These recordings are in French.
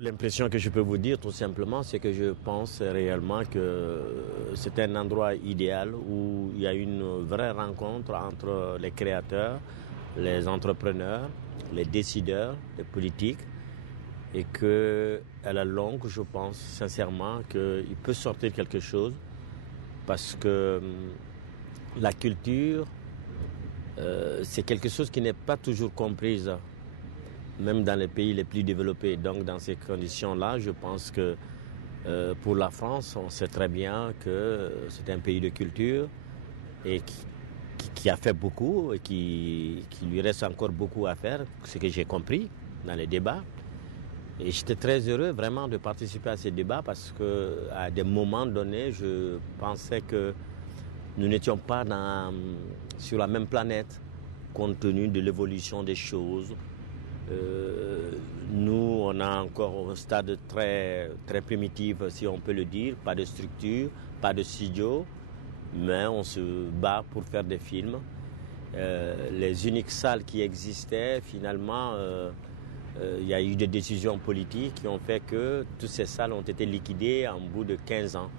L'impression que je peux vous dire tout simplement, c'est que je pense réellement que c'est un endroit idéal où il y a une vraie rencontre entre les créateurs, les entrepreneurs, les décideurs, les politiques et que à la longue, je pense sincèrement qu'il peut sortir quelque chose parce que la culture, c'est quelque chose qui n'est pas toujours comprise même dans les pays les plus développés. Donc dans ces conditions-là, je pense que pour la France, on sait très bien que c'est un pays de culture et qui a fait beaucoup et qui lui reste encore beaucoup à faire, ce que j'ai compris dans les débats. Et j'étais très heureux vraiment de participer à ces débats parce que à des moments donnés, je pensais que nous n'étions pas sur la même planète compte tenu de l'évolution des choses. Nous, on a encore un stade très, très primitif, si on peut le dire, pas de structure, pas de studio, mais on se bat pour faire des films. Les uniques salles qui existaient, finalement, il y a eu des décisions politiques qui ont fait que toutes ces salles ont été liquidées en bout de 15 ans.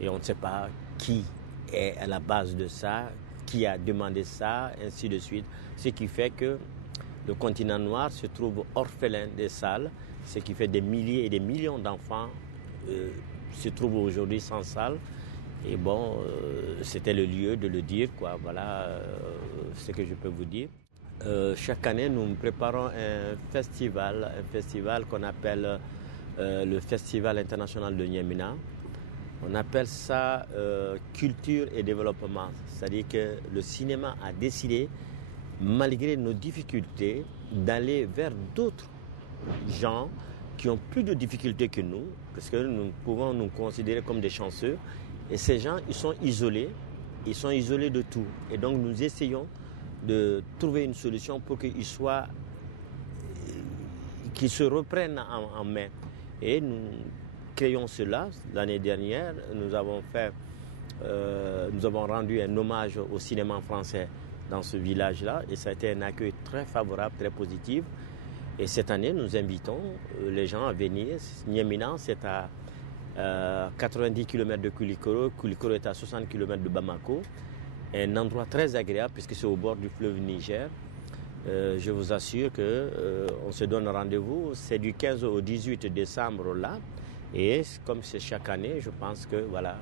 Et on ne sait pas qui est à la base de ça, qui a demandé ça, ainsi de suite. Ce qui fait que le continent noir se trouve orphelin des salles, ce qui fait des milliers et des millions d'enfants se trouvent aujourd'hui sans salle. Et bon, c'était le lieu de le dire, quoi. Voilà ce que je peux vous dire. Chaque année, nous préparons un festival qu'on appelle le Festival international de Niamina. On appelle ça culture et développement. C'est-à-dire que le cinéma a décidé, malgré nos difficultés, d'aller vers d'autres gens qui ont plus de difficultés que nous, parce que nous pouvons nous considérer comme des chanceux. Et ces gens, ils sont isolés de tout. Et donc nous essayons de trouver une solution pour qu'ils se reprennent en main. Et nous créons cela. L'année dernière, nous avons rendu un hommage au cinéma français dans ce village-là, et ça a été un accueil très favorable, très positif. Et cette année, nous invitons les gens à venir. Niamina, c'est à 90 km de Koulikoro. Koulikoro est à 60 km de Bamako. Un endroit très agréable puisque c'est au bord du fleuve Niger. Je vous assure que on se donne rendez-vous. C'est du 15 au 18 décembre là. Et comme c'est chaque année, je pense que voilà,